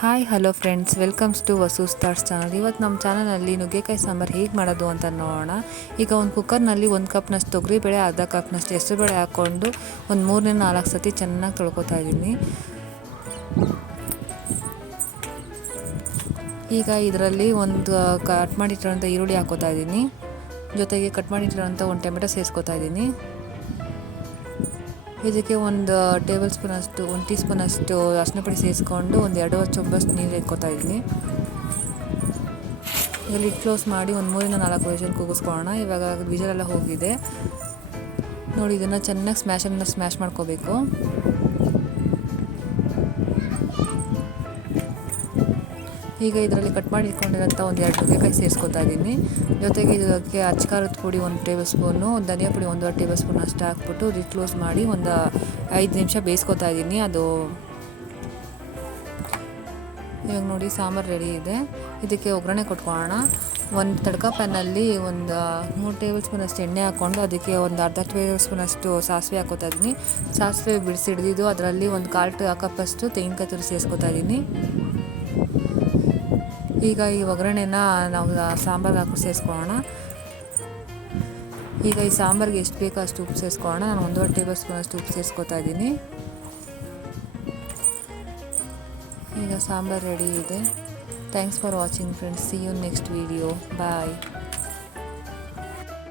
Hi hello friends, welcomes to Vasu's thoughts channel. ಇವತ್ತು ನಮ್ಮ ಚಾನಲಲ್ಲಿ ನುಗ್ಗೆಕಾಯಿ ಸಾಂಬಾರು ಹೇಗೆ ಮಾಡೋದು ಅಂತ ನೋಡೋಣ. ಈಗ ಒಂದು ಕುಕ್ಕರ್ನಲ್ಲಿ 1 ಕಪ್ನಷ್ಟು ತೊಗರಿಬೇಳೆ, ಅರ್ಧ ಕಪ್ನಷ್ಟು ಹೆಸರುಬೇಳೆ ಹಾಕ್ಕೊಂಡು ಒಂದು 3-4 ಸತಿ ಚೆನ್ನಾಗಿ ತೊಳ್ಕೊತಾ ಇದ್ದೀನಿ. ಈಗ ಇದರಲ್ಲಿ ಒಂದು ಕಟ್ ಮಾಡಿಟ್ಟಿರೋಂಥ ಈರುಳ್ಳಿ ಹಾಕೋತಾ ಇದ್ದೀನಿ. ಜೊತೆಗೆ ಕಟ್ ಮಾಡಿಟ್ಟಿರೋಂಥ ಒಂದು ಟೊಮೆಟೊ ಸೇರಿಸ್ಕೊತಾ ಇದ್ದೀನಿ. ಇದಕ್ಕೆ ಒಂದು ಟೀ ಸ್ಪೂನಷ್ಟು ಅರಿಶಿನ ಪುಡಿ ಸೇರಿಸ್ಕೊಂಡು ಒಂದು 2 ಚೊಂಬಷ್ಟು ನೀರು ಇಟ್ಕೊತಾ ಇದ್ದೀನಿ. ಈಗ ಲಿಡ್ ಕ್ಲೋಸ್ ಮಾಡಿ ಒಂದು 3-4 ವಿಷಲ್ ಕೂಗಿಸ್ಕೊಳ್ಳೋಣ. ಇವಾಗ ವಿಷಲೆಲ್ಲ ಹೋಗಿದೆ ನೋಡಿ. ಇದನ್ನು ಚೆನ್ನಾಗಿ ಸ್ಮ್ಯಾಶ್ ಮಾಡ್ಕೋಬೇಕು. ಈಗ ಇದರಲ್ಲಿ ಕಟ್ ಮಾಡಿ ಇಟ್ಕೊಂಡಿರೋಂಥ ಒಂದು 2 ನುಗ್ಗೆಕಾಯಿ ಸೇರಿಸ್ಕೊತಾ ಇದ್ದೀನಿ. ಜೊತೆಗೆ ಇದಕ್ಕೆ ಅಚ್ಚಕಾರದ ಪುಡಿ 1 ಟೇಬಲ್ ಸ್ಪೂನು, ಧನಿಯಾ ಪುಡಿ 1 ಟೇಬಲ್ ಸ್ಪೂನ್ ಅಷ್ಟು ಹಾಕ್ಬಿಟ್ಟು ಲಿಡ್ ಕ್ಲೋಸ್ ಮಾಡಿ ಒಂದು 5 ನಿಮಿಷ ಬೇಯಿಸ್ಕೊತಾ ಇದ್ದೀನಿ. ಇವಾಗ ನೋಡಿ ಸಾಂಬಾರು ರೆಡಿ ಇದೆ. ಇದಕ್ಕೆ ಒಗ್ಗರಣೆ ಕೊಟ್ಕೊಳ್ಳೋಣ. ಒಂದು ತಡ್ಕ ಪ್ಯಾನಲ್ಲಿ ಒಂದು 3 ಟೇಬಲ್ ಸ್ಪೂನಷ್ಟು ಎಣ್ಣೆ ಹಾಕ್ಕೊಂಡು ಅದಕ್ಕೆ ಒಂದು ಅರ್ಧ ಟೇಬಲ್ ಸ್ಪೂನಷ್ಟು ಸಾಸಿವೆ ಹಾಕೋತಾ ಇದ್ದೀನಿ. ಸಾಸಿವೆ ಬಿಡಿಸಿಡ್ದಿದ್ದು ಅದರಲ್ಲಿ ಒಂದು 1/4 ಕಪ್ಪಷ್ಟು ತೆಂಗಿನಕಾಯಿ ತುರಿ ಸೇರಿಸ್ಕೊತಾ ಇದ್ದೀನಿ. ಈಗ ಈ ಒಗ್ಗರಣೆನ ನಾವು ಸಾಂಬಾರು ಹಾಕಿ ಸೇರಿಸ್ಕೊಳ್ಳೋಣ. ಈಗ ಈ ಸಾಂಬಾರಿಗೆ ಎಷ್ಟು ಬೇಕೋ ಅಷ್ಟು ಉಪ್ಪು ಸೇರಿಸ್ಕೊಳ್ಳೋಣ. ನಾನು 1.5 ಟೇಬಲ್ ಸ್ಪೂನ್ ಅಷ್ಟು ಉಪ್ಪು ಸೇರಿಸ್ಕೊತಾ ಇದ್ದೀನಿ. ಈಗ ಸಾಂಬಾರು ರೆಡಿ ಇದೆ. Thanks for watching friends. See you next video. Bye.